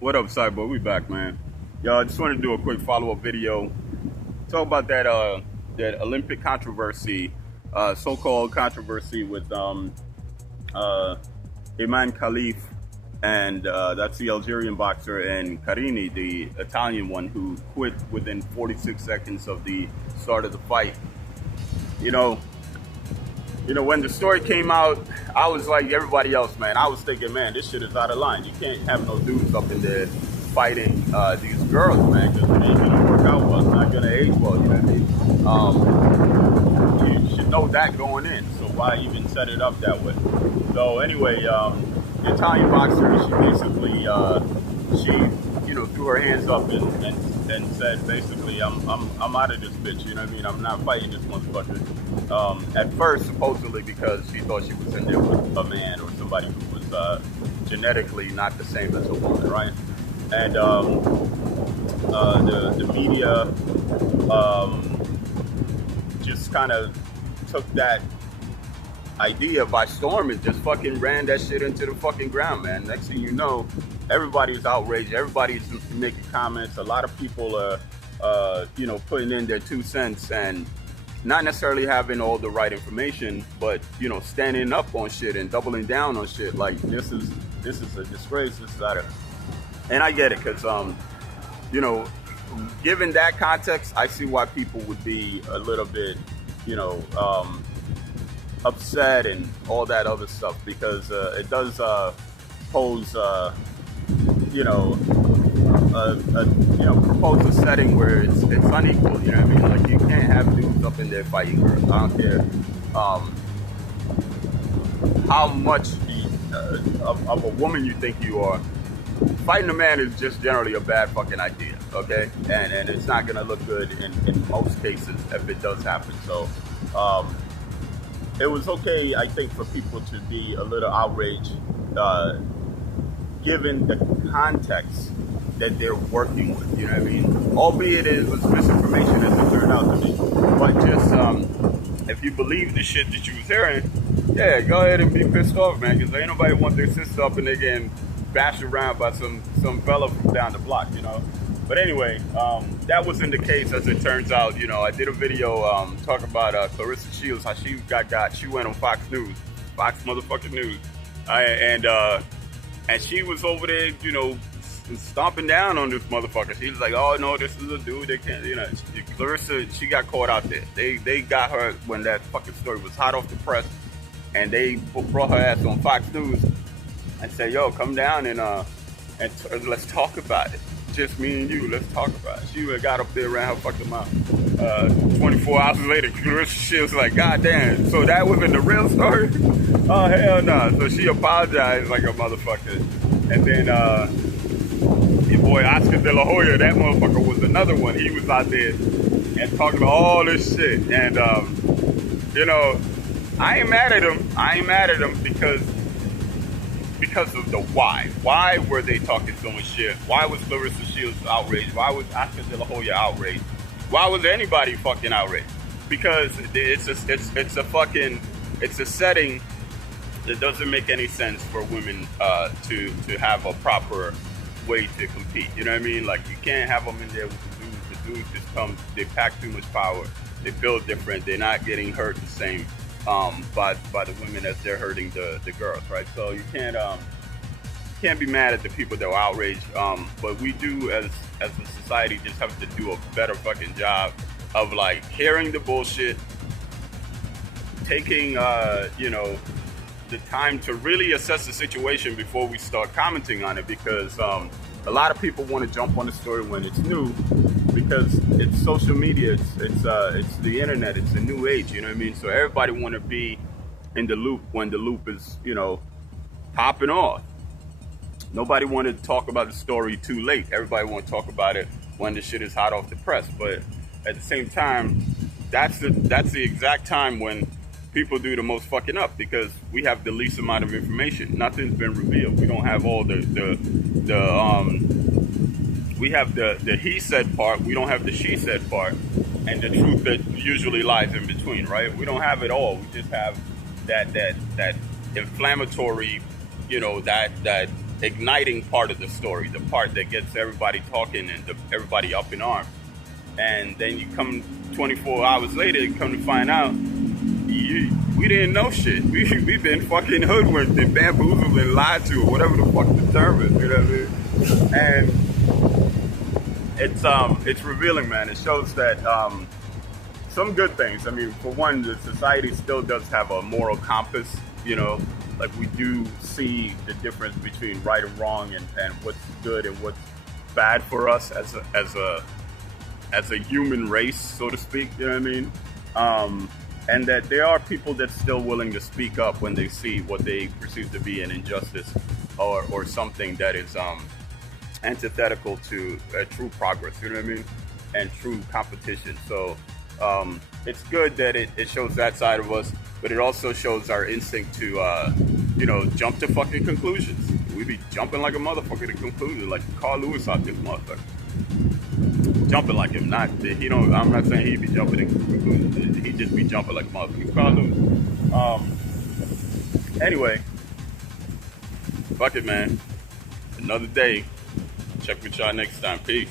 What up, Cyborg? We back, man. Yo, I just wanted to do a quick follow-up video. Talk about that Olympic controversy, so-called controversy with Imane Khelif and that's the Algerian boxer, and Carini, the Italian one, who quit within 46 seconds of the start of the fight. You know, when the story came out, I was like everybody else, man. I was thinking, man, this shit is out of line. You can't have no dudes up in there fighting these girls, man, because it ain't gonna work out well. It's not gonna age well. You know what I mean? You should know that going in. So why even set it up that way? So anyway, the Italian boxer, she basically threw her hands up and said basically, I'm out of this bitch. You know what I mean? I'm not fighting this motherfucker. At first, supposedly because she thought she was in there with a man or somebody who was genetically not the same as a woman, right? And the media just kind of took that idea by storm and just fucking ran that shit into the fucking ground, man. Next thing you know, everybody's outraged. Everybody's making comments. A lot of people are, putting in their 2 cents and not necessarily having all the right information, but standing up on shit and doubling down on shit. Like this is a disgrace. This is out of, and I get it, because given that context, I see why people would be a little bit, upset and all that other stuff, because it does pose, propose a setting where it's unequal. You know what I mean? Like, you can't have dudes up in there fighting girls. I don't care how much of a woman you think you are. Fighting a man is just generally a bad fucking idea, okay? And it's not gonna look good in most cases if it does happen. So it was okay, I think, for people to be a little outraged given the context that they're working with, you know what I mean? Albeit it was misinformation as it turned out to be. But just, if you believe the shit that you was hearing, yeah, go ahead and be pissed off, man, because ain't nobody want their sister up and they getting bashed around by some fella from down the block, you know? But anyway, that wasn't the case, as it turns out. I did a video talking about Clarissa Shields, how she she went on Fox News, Fox motherfucking News, and she was over there, stomping down on this motherfucker. She was like, oh no, this is a dude, they can't, Clarissa, she got caught out there. They got her when that fucking story was hot off the press, and they brought her ass on Fox News and said, yo, come down and let's talk about it. Just me and you, let's talk about it. She got up there, ran her fucking mouth. 24 hours later, Clarissa Shields was like, God damn, so that wasn't the real story? Oh, hell no. So she apologized like a motherfucker. And then your boy Oscar De La Hoya, that motherfucker was another one. He was out there and talking about all this shit. And, I ain't mad at him. Because of the why. Why were they talking so much shit? Why was Clarissa Shields outraged? Why was Oscar De La Hoya outraged? Why was anybody fucking outraged? Because it's a setting that doesn't make any sense for women to have a proper way to compete. You know what I mean? Like, you can't have them in there with the dudes. The dudes just come, they pack too much power. They feel different. They're not getting hurt the same by the women as they're hurting the girls, right? So you can't be mad at the people that were outraged, but we do as a society just have to do a better fucking job of, like, hearing the bullshit, taking the time to really assess the situation before we start commenting on it, because a lot of people want to jump on the story when it's new, because it's social media, it's the internet, it's a new age, you know what I mean? So everybody want to be in the loop when the loop is, popping off. Nobody want to talk about the story too late. Everybody want to talk about it when the shit is hot off the press. But at the same time, that's the exact time when people do the most fucking up, because we have the least amount of information. Nothing's been revealed. We don't have all we have the he said part, we don't have the she said part, and the truth that usually lies in between, right? We don't have it all. We just have that inflammatory, that igniting part of the story, the part that gets everybody talking and everybody up in arms. And then you come 24 hours later, you come to find out we didn't know shit. We've been fucking hoodwinked and bamboozled and lied to, or whatever the fuck the term is. You know what I mean? And it's revealing, man. It shows that some good things. I mean, for one, the society still does have a moral compass. You know, like we do see the difference between right and wrong, and what's good and what's bad for us as a human race, so to speak. You know what I mean? And that there are people that's still willing to speak up when they see what they perceive to be an injustice or something that is antithetical to true progress, you know what I mean, and true competition. So it's good that it shows that side of us, but it also shows our instinct to, jump to fucking conclusions. We be jumping like a motherfucker to conclusions, like Carl Lewis out this motherfucker. Jumping like him, I'm not saying he'd be jumping in conclusions. He'd just be jumping like a motherfucker. Carl Lewis. Anyway, fuck it, man. Another day. Check with y'all next time. Peace.